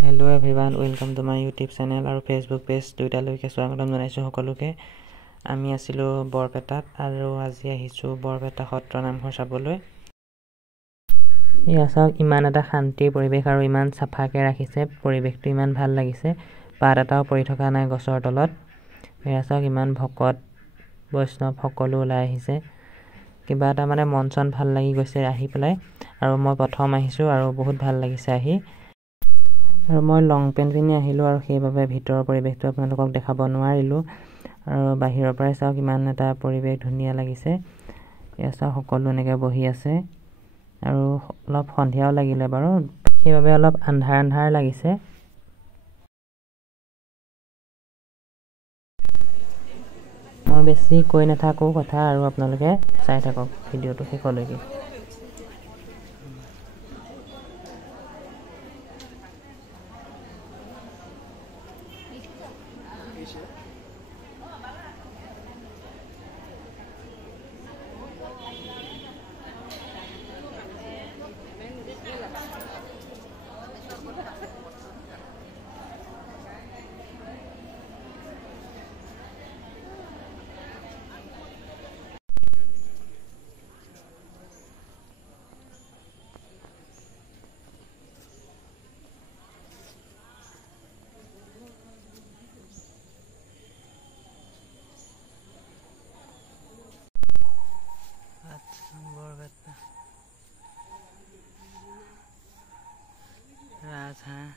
Hello everyone, welcome to my YouTube channel আৰু Facebook page দুইটালৈকে স্বাগতম জনাইছো সকলোকে। আমি আছিলো বৰপেটাত আৰু আজি আহিছো বৰপেটা সত্ৰ নামঘৰ চাবলৈ। ইয়া চাওক ইমান এটা শান্তিৰ পৰিৱেশ আৰু ইমান সাফাকে ৰাখিছে, পৰিৱেশটো ইমান ভাল লাগিছে। পাত এটাও পৰি থকা নাই গছৰ তলত। ইয়া চাওক ইমান ভকত বৈষ্ণৱ সকলো ওলাই আহিছে। কিবা এটা মানে মন চন ভাল লাগি গৈছে আহি পেলাই, আৰু মই প্ৰথম আহিছো আৰু বহুত ভাল লাগিছে আহি। আৰু মই লং পেন্ট পিন্ধি আহিলো আৰু সেইবাবে ভিতৰৰ পৰিৱেশটো আপোনালোকক দেখাব নোৱাৰিলো। আৰু বাহিৰৰ পৰাই চাওক ইমান এটা পৰিৱেশ ধুনীয়া লাগিছে। এয়া চাওক সকলো এনেকৈ বহি আছে আৰু অলপ সন্ধিয়াও লাগিলে বাৰু, সেইবাবে অলপ আন্ধাৰ লাগিছে। মই বেছি কৈ নাথাকো কথা আৰু আপোনালোকে চাই থাকক ভিডিঅ'টো শেষলৈকে। বৰপেটা ৰাজহাঁহ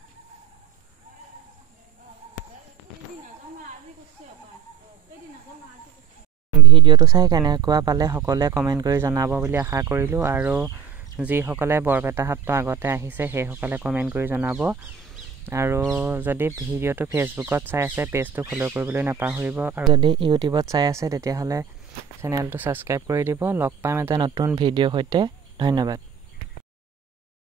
ভিডিঅ'টো চাই কেনেকুৱা পালে সকলোৱে কমেণ্ট কৰি জনাব বুলি আশা কৰিলোঁ। আৰু যিসকলে বৰপেটা সত্ৰ আগতে আহিছে সেইসকলে কমেণ্ট কৰি জনাব। আৰু যদি ভিডিঅ'টো ফেচবুকত চাই আছে পেজটো ফ'ল' কৰিবলৈ নাপাহৰিব, আৰু যদি ইউটিউবত চাই আছে তেতিয়াহ'লে চেনেলটো ছাবস্ক্ৰাইব কৰি দিব। লগ পাম এটা নতুন ভিডিঅ'ৰ সৈতে। ধন্যবাদ।